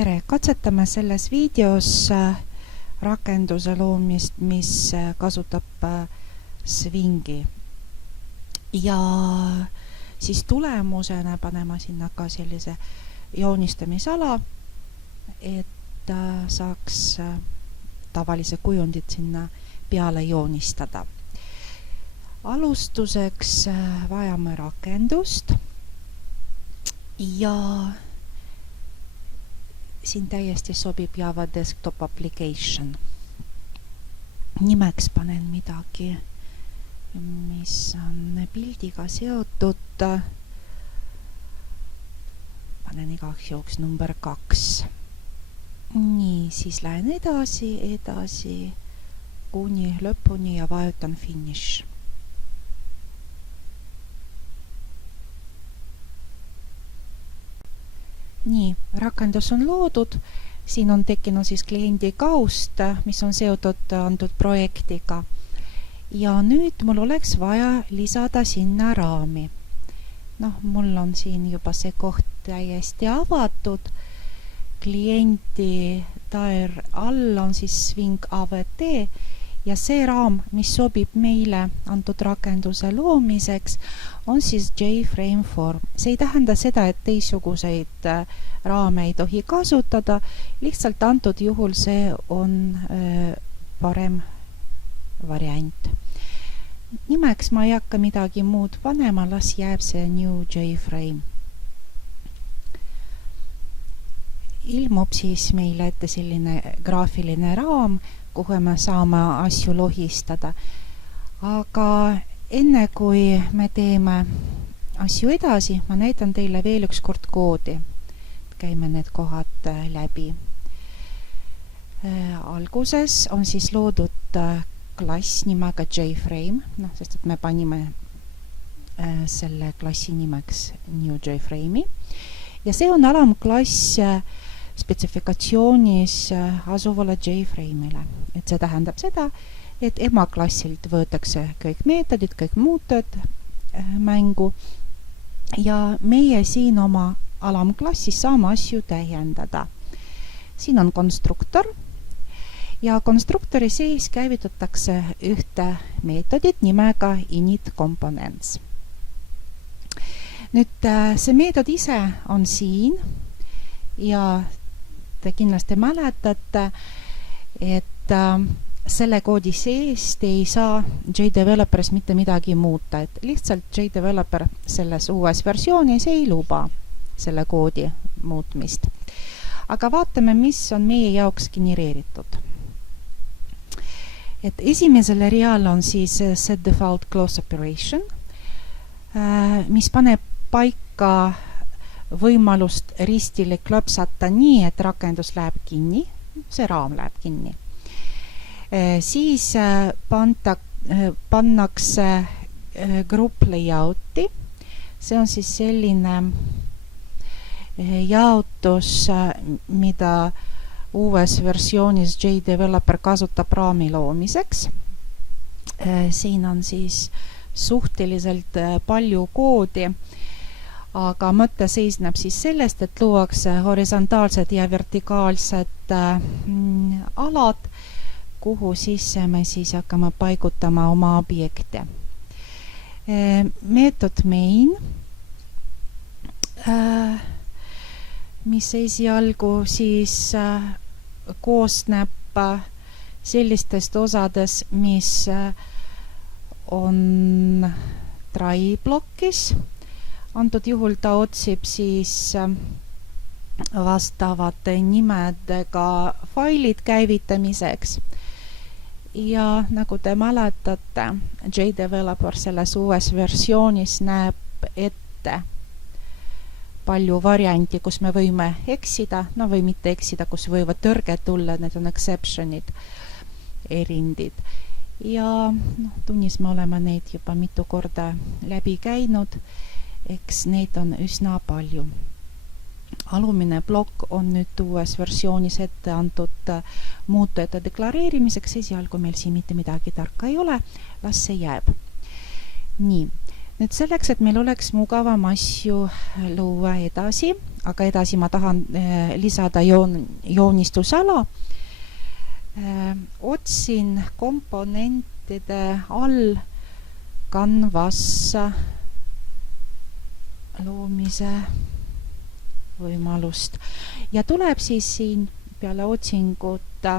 Tere! Katsetame selles videos rakenduse loomist, mis kasutab Swingi. Ja siis tulemusena panema sinna ka sellise joonistamisala, et saaks tavalise kujundit sinna peale joonistada. Alustuseks vajame rakendust ja siin täiesti sobib Java Desktop Application. Nimeks panen midagi, mis on pildiga seotud. Panen igaks juhuks number 2. Nii, siis lähen edasi kuni lõpuni ja vajutan Finish. Nii, rakendus on loodud. Siin on tekkinud siis kliendi kaust, mis on seotud antud projektiga. Ja nüüd mul oleks vaja lisada sinna raami. Mul on siin juba see koht täiesti avatud. Kliendi taer all on siis Swing AVT ja see raam, mis sobib meile antud rakenduse loomiseks, on siis JFrame form. See ei tähenda seda, et teisuguseid raame ei tohi kasutada, lihtsalt antud juhul see on parem variant. Nimeks ma ei hakka midagi muud panema, las jääb see New JFrame. Ilmub siis meile ette selline graafiline raam, kuhu me saame asju lohistada. Aga enne kui me teeme asju edasi, ma näitan teile veel üks kord koodi. Käime need kohad läbi. Alguses on siis loodud klass nimega JFrame, sest et me panime selle klassi nimeks New JFrame'i. Ja see on alamklass spetsifikatsioonis asuvale JFrame'ile. Et see tähendab seda, et emaklassilt võetakse kõik meetodid, kõik muutujad mängu ja meie siin oma alamklassis saame asju täiendada. Siin on konstruktor ja konstruktori sees käivitatakse ühte meetodit nimega init components. Nüüd see meetod ise on siin ja te kindlasti mäletate, et selle koodi seest ei saa JDeveloperis mitte midagi muuta, et lihtsalt JDeveloper selles uues versioonis ei luba selle koodi muutmist. Aga vaatame, mis on meie jaoks genereeritud. Et esimesel real on siis set default close operation, mis paneb paika võimalust ristile klõpsata nii, et rakendus läheb kinni, see raam läheb kinni. Siis pannakse group layouti. See on siis selline jaotus, mida uues versioonis JDeveloper kasutab raami loomiseks. Siin on siis suhteliselt palju koodi, aga mõte seisneb siis sellest, et luuakse horisontaalsed ja vertikaalsed alad, kuhu sisse me siis hakkame paigutama oma objekte. Meetod main, mis esialgu siis koosneb sellistest osades, mis on try blokis. Antud juhul ta otsib siis vastavate nimedega failid käivitamiseks. Ja nagu te mäletate, JDeveloper selles uues versioonis näeb ette palju varianti, kus me võime eksida, või mitte eksida, kus võivad tõrged tulla, need on exceptionid, erindid. Ja tunnis me oleme neid juba mitu korda läbi käinud. Eks neid on üsna palju. Alumine blokk on nüüd uues versioonis ette antud muutujate deklareerimiseks. Esialgu meil siin mitte midagi tarka ei ole. Las see jääb. Nii. Nüüd selleks, et meil oleks mugavam asju luua edasi, aga edasi ma tahan lisada joonistusala. Otsin komponentide all Canvas loomise võimalust ja tuleb siis siin peale otsingut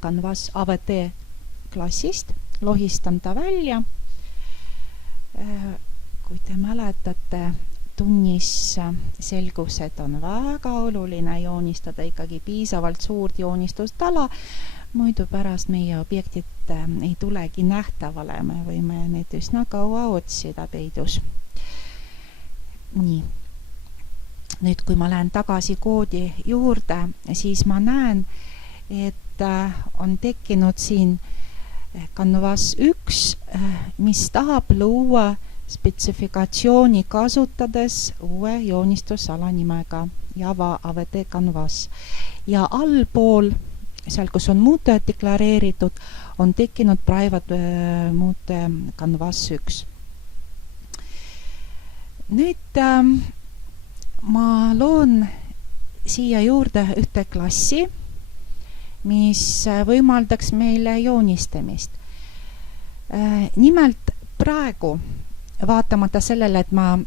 Canvas AVT klassist, lohistan ta välja. Kui te mäletate, tunnis selgus, et on väga oluline joonistada ikkagi piisavalt suurt joonistustala, muidu pärast meie objektid ei tulegi nähtavale, me võime need üsna kaua otsida peidus. Nii. Nüüd, kui ma lähen tagasi koodi juurde, siis ma näen, et on tekkinud siin Canvas 1, mis tahab luua spetsifikatsiooni kasutades uue joonistusala nimega Java AVT Canvas. Ja allpool, seal kus on muutujad deklareeritud, on tekkinud private muute Canvas 1. Nüüd ma loon siia juurde ühte klassi, mis võimaldaks meile joonistamist. Nimelt praegu, vaatamata sellele, et ma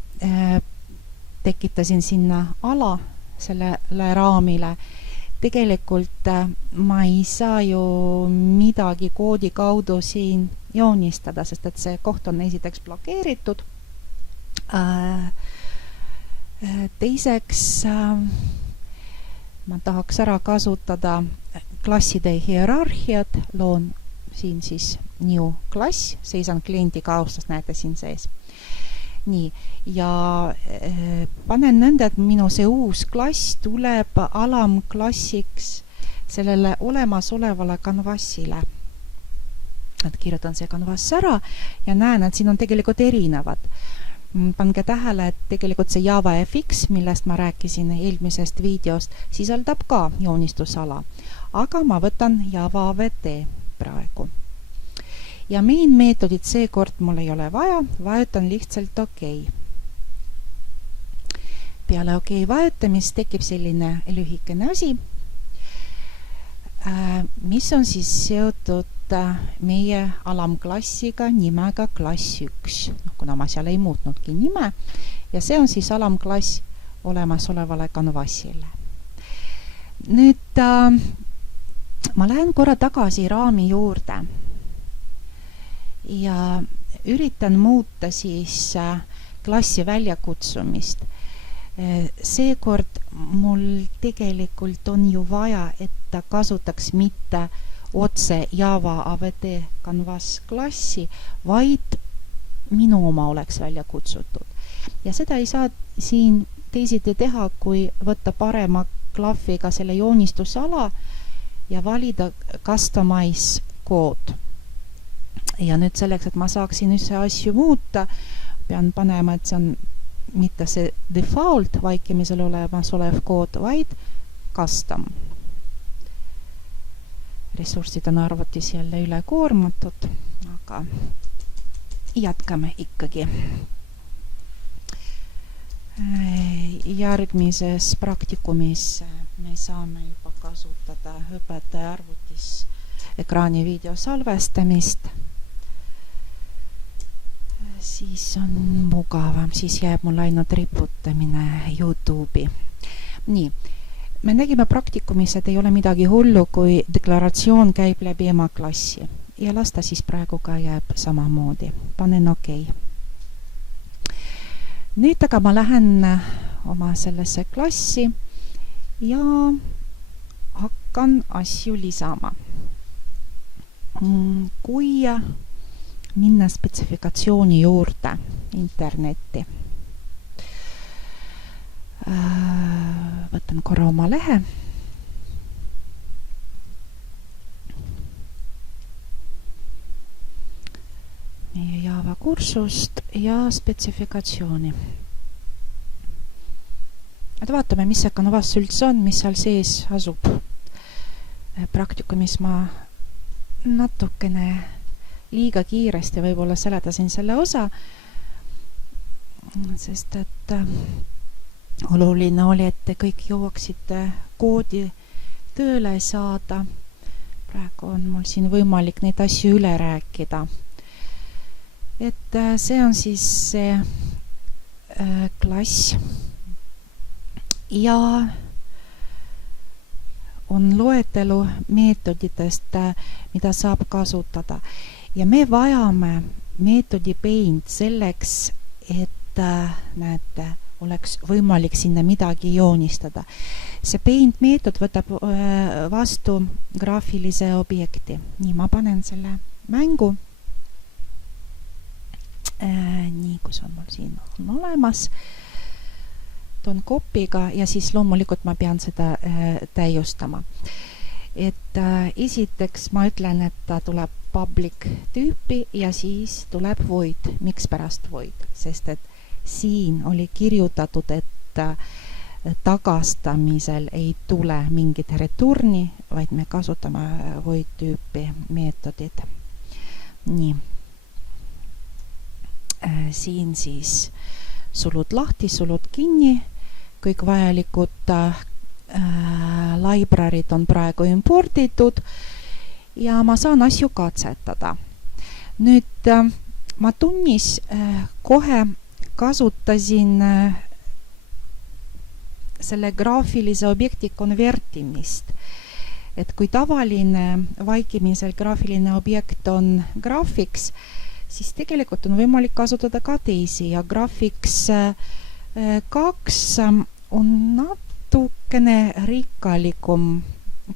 tekitasin sinna ala sellele raamile, tegelikult ma ei saa ju midagi koodi kaudu siin joonistada, sest et see koht on esiteks blokeeritud. Teiseks ma tahaks ära kasutada klasside hierarhiat, loon siin siis new klass, seisan kliendi kaustas, näete siin sees. Nii, ja panen nõnda, et minu see uus klass tuleb alamklassiks sellele olemasolevale Canvasile. Et kirjutan see Canvas ära ja näen, et siin on tegelikult erinevad. Pange tähele, et tegelikult see JavaFX, millest ma rääkisin eelmisest videost, sisaldab ka joonistusala, aga ma võtan Java AVT praegu. Ja main meetodit seekord mul ei ole vaja, vajutan lihtsalt OK. Peale OK vajutamist tekib selline lühikene asi, mis on siis seotud meie alamklassiga nimega klass 1, kuna ma seal ei muutnudki nime, ja see on siis alamklass olemasolevale Canvasile. Nüüd ma lähen korra tagasi raami juurde ja üritan muuta siis klassi väljakutsumist. Seekord mul tegelikult on ju vaja, et ta kasutaks mitte otse Java AVT Canvas klassi, vaid minu oma oleks välja kutsutud. Ja seda ei saa siin teisiti teha, kui võtta parema klahviga selle joonistusala ja valida Customize Code. Ja nüüd selleks, et ma saaksin ühe asju muuta, pean panema, et see on mitte see default vaikimisel olemasolev kood, vaid custom. Ressursid on arvutis jälle üle koormatud, aga jätkame ikkagi. Järgmises praktikumis me saame juba kasutada õpetaja arvutis ekraani video salvestamist. Siis on mugavam, siis jääb mul ainult riputamine YouTube'i. Nii, me nägime praktikumis, et ei ole midagi hullu, kui deklaratsioon käib läbi emaklassi ja las ta siis praegu ka jääb samamoodi. Panen OK. Nüüd aga ma lähen oma sellesse klassi ja hakkan asju lisama. Kui minna spetsifikatsiooni juurde internetti. Võtan korra oma lehe. Meie Java kursust ja spetsifikatsiooni. Et vaatame, mis see Canvas üldse on, mis seal sees asub. Praktikumis ma natukene liiga kiiresti võib-olla seletasin selle osa, sest et oluline oli, et te kõik jõuaksite koodi tööle saada. Praegu on mul siin võimalik neid asju üle rääkida. Et see on siis see klass ja on loetelu meetoditest, mida saab kasutada. Ja me vajame meetodi paint selleks, et näete, oleks võimalik sinna midagi joonistada. See paint meetod võtab vastu graafilise objekti. Nii, ma panen selle mängu. Nii, kus on mul siin on olemas. Toon kopiga ja siis loomulikult ma pean seda täiustama. Et esiteks ma ütlen, et ta tuleb public tüüpi ja siis tuleb void. Miks pärast void? Sest et siin oli kirjutatud, et tagastamisel ei tule mingit returni, vaid me kasutame void tüüpi meetodid. Nii. Siin siis sulud lahti, sulud kinni. Kõik vajalikud librarid on praegu imporditud ja ma saan asju katsetada. Nüüd ma tunnis kohe kasutasin selle graafilise objekti konvertimist. Et kui tavaline vaikimisel graafiline objekt on graafiks, siis tegelikult on võimalik kasutada ka teisi ja graafiks 2 on natukene rikkalikum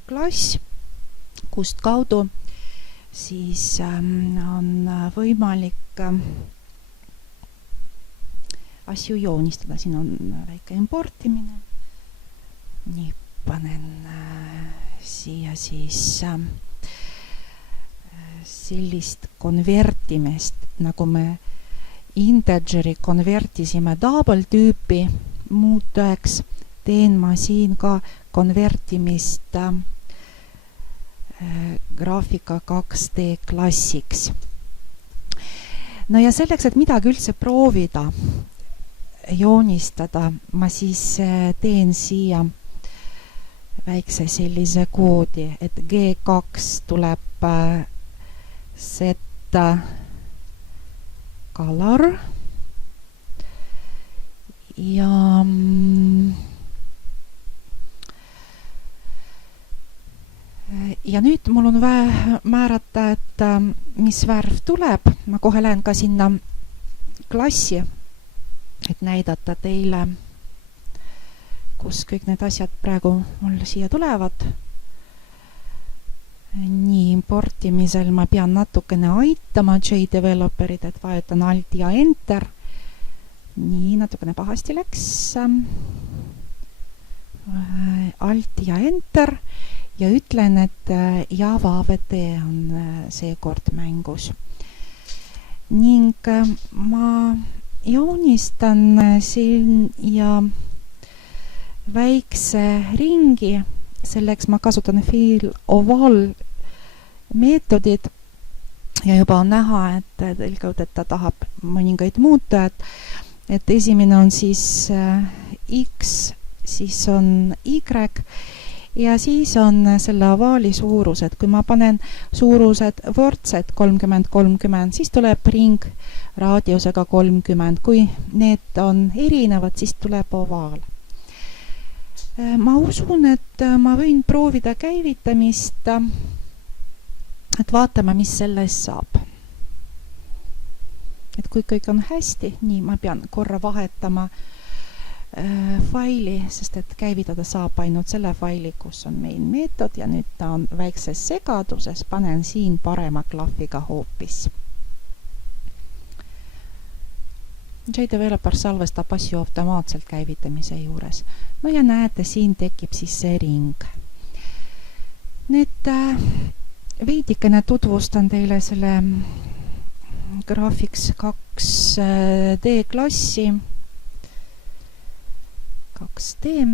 klass, kust kaudu siis on võimalik asju joonistada. Siin on väike importimine. Nii, panen siia siis sellist konvertimist, nagu me integeri konvertisime double tüüpi muutujaks, teen ma siin ka konvertimist graafika 2D klassiks. No ja selleks, et midagi üldse proovida joonistada, ma siis teen siia väikse sellise koodi, et G2 tuleb set color ja nüüd mul on vaja määrata, et mis värv tuleb. Ma kohe lähen ka sinna klassi, et näidata teile, kus kõik need asjad praegu mul siia tulevad. Nii, importimisel ma pean natukene aitama JDeveloperit, et vajutan Alt ja Enter. Nii, natukene pahasti läks. Alt ja Enter ja ütlen, et Java AVT on seekord mängus. Ning ma joonistan siin ja väikse ringi. Selleks ma kasutan fill oval meetodid ja juba on näha, et tõlgud, et ta tahab mõningaid muutujad. Et esimene on siis X, siis on Y ja siis on selle ovaali suurused. Kui ma panen suurused võrdsed 30-30, siis tuleb ring raadiusega 30. Kui need on erinevad, siis tuleb ovaal. Ma usun, et ma võin proovida käivitamist, et vaatame, mis sellest saab. Et kui kõik on hästi, nii ma pean korra vahetama faili, sest et käivitada saab ainult selle faili, kus on main meetod ja nüüd ta on väikses segaduses, panen siin parema klahviga hoopis. JDeveloper salvestab asju automaatselt käivitamise juures. No ja näete, siin tekib siis see ring. Nüüd veidikene tutvustan teile selle graafiks 2D klassi. 2D.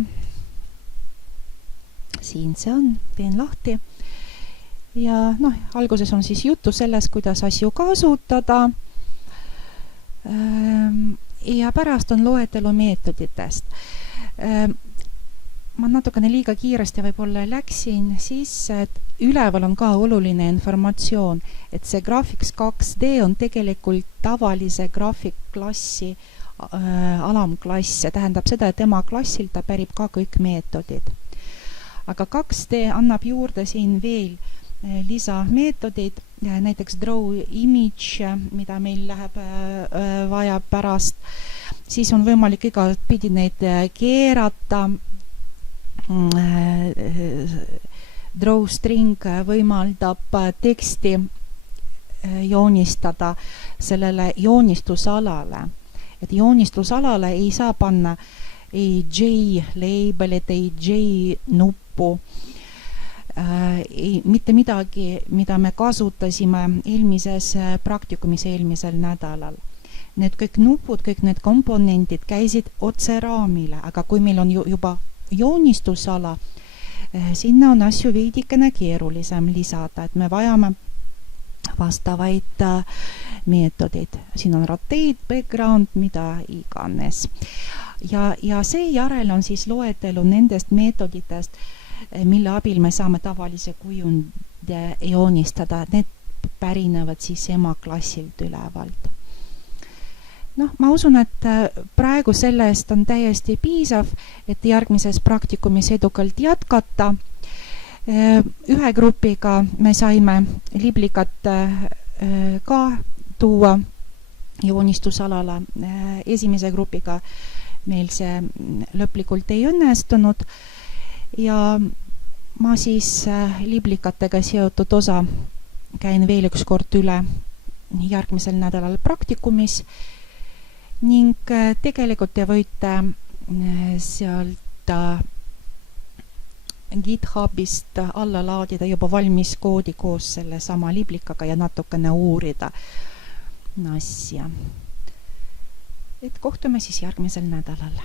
Siin see on, teen lahti. Ja alguses on siis juttu sellest, kuidas asju kasutada. ja pärast on loetelu meetoditest. Ma natukene liiga kiiresti võib-olla läksin sisse, et üleval on ka oluline informatsioon, et see Graphics 2D on tegelikult tavalise graafikklassi alamklass. See tähendab seda, et tema klassil ta pärib ka kõik meetodid. Aga 2D annab juurde siin veel lisameetodid, näiteks draw image, mida meil läheb vaja pärast. Siis on võimalik igatpidi neid keerata. Draw string võimaldab teksti joonistada sellele joonistusalale. Et joonistusalale ei saa panna ei J-labelit, ei J-nuppu, mitte midagi, mida me kasutasime eelmises praktikumis eelmisel nädalal. Need kõik nupud, kõik need komponendid käisid otse raamile, aga kui meil on juba joonistusala, sinna on asju veidikene keerulisem lisada, et me vajame vastavaid meetodid. Siin on rotate, background, mida iganes. Ja seejärel on siis loetelu nendest meetoditest, mille abil me saame tavalise kujunde joonistada. Need pärinevad siis emaklassilt ülevalt. Ma usun, et praegu sellest on täiesti piisav, et järgmises praktikumis edukalt jätkata. Ühe grupiga me saime liblikat ka tuua joonistusalale. Esimese grupiga meil see lõplikult ei õnnestunud ja ma siis liblikatega seotud osa käin veel üks kord üle järgmisel nädalal praktikumis ning tegelikult te võite sealt GitHubist alla laadida juba valmis koodi koos selle sama liblikaga ja natukene uurida asja. Et kohtume siis järgmisel nädalal.